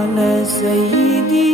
欢乐随意的。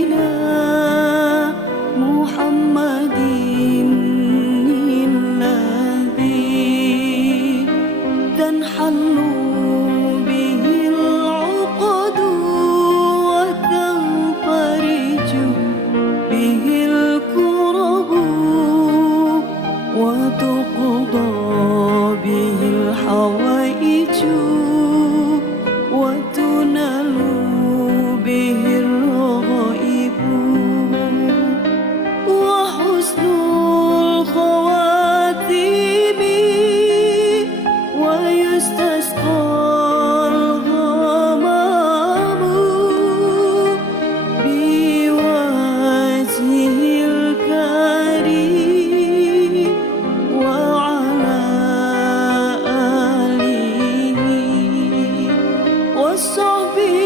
so be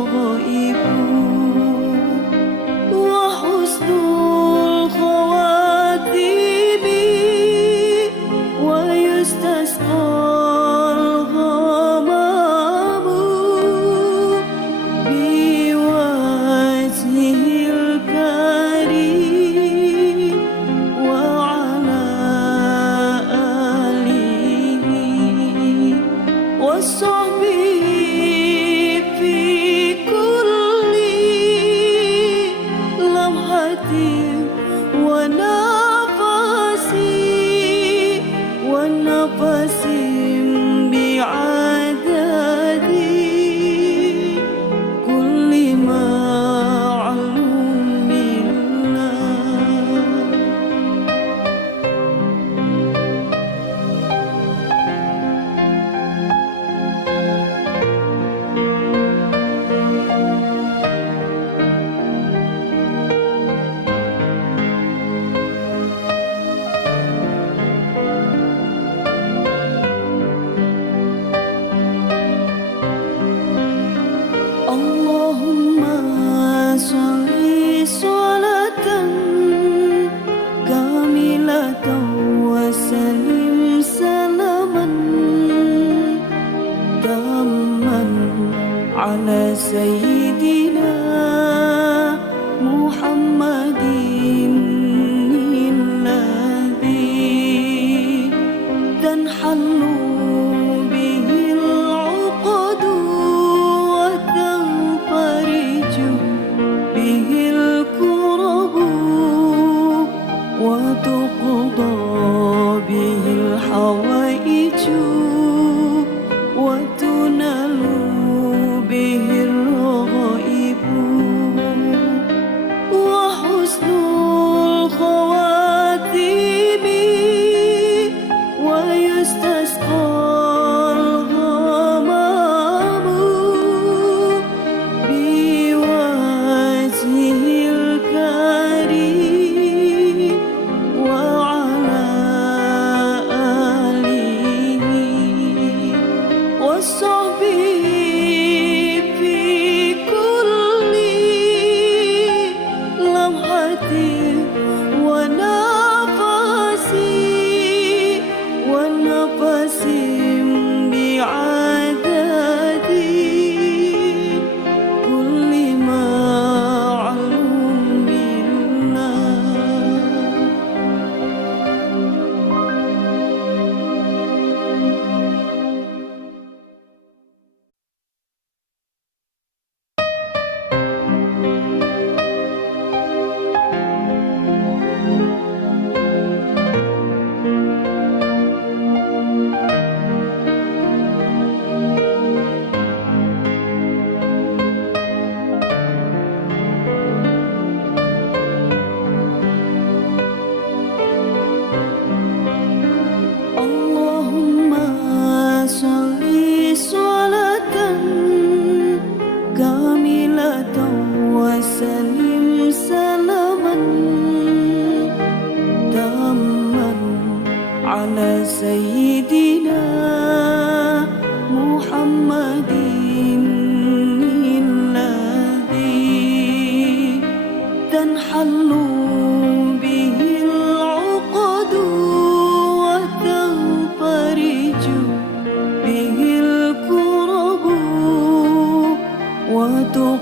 随意 absorvi.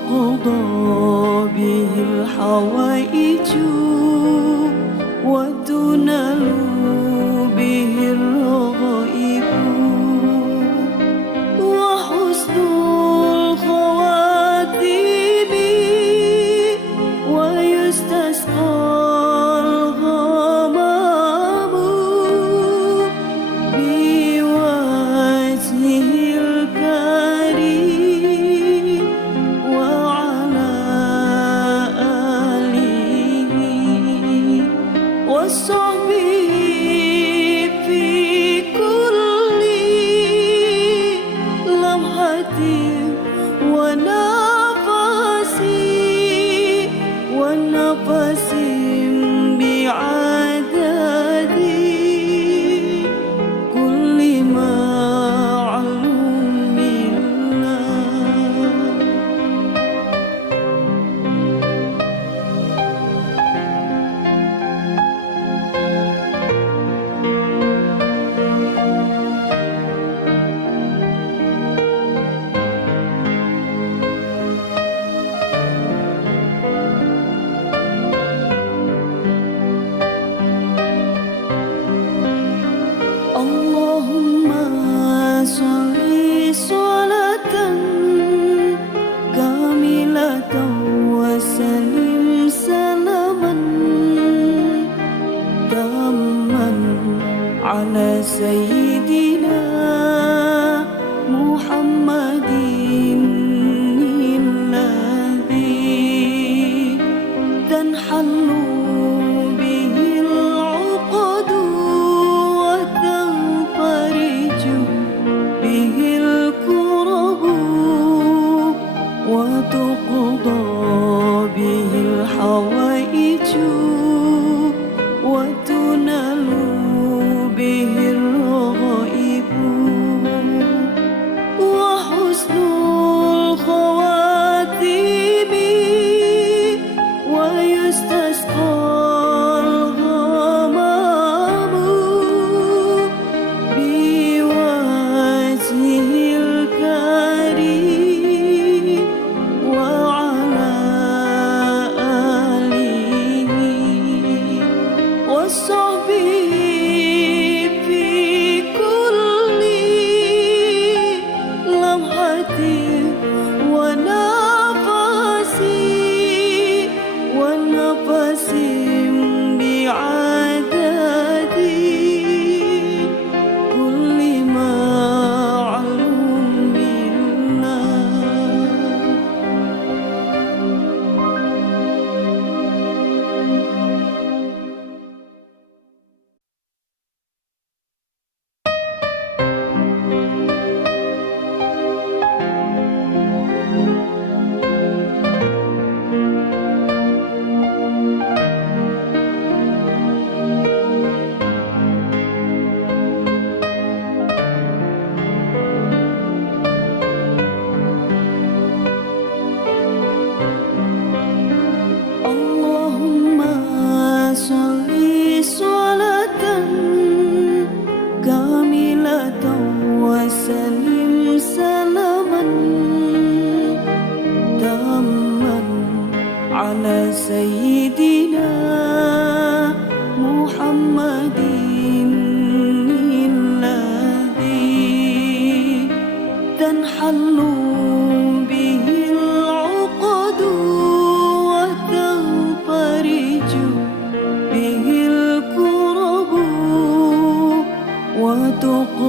وتقضى به الحوائج وتنال به الرغائب. 那随意的 will be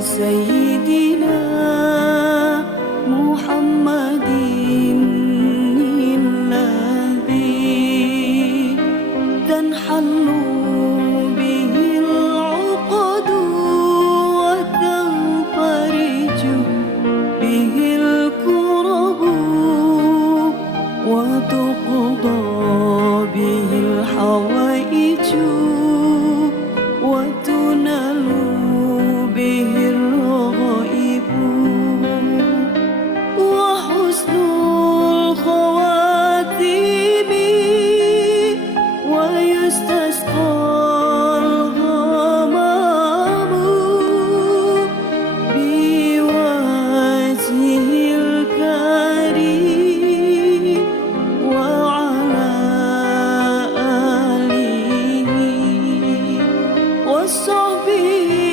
随意 be.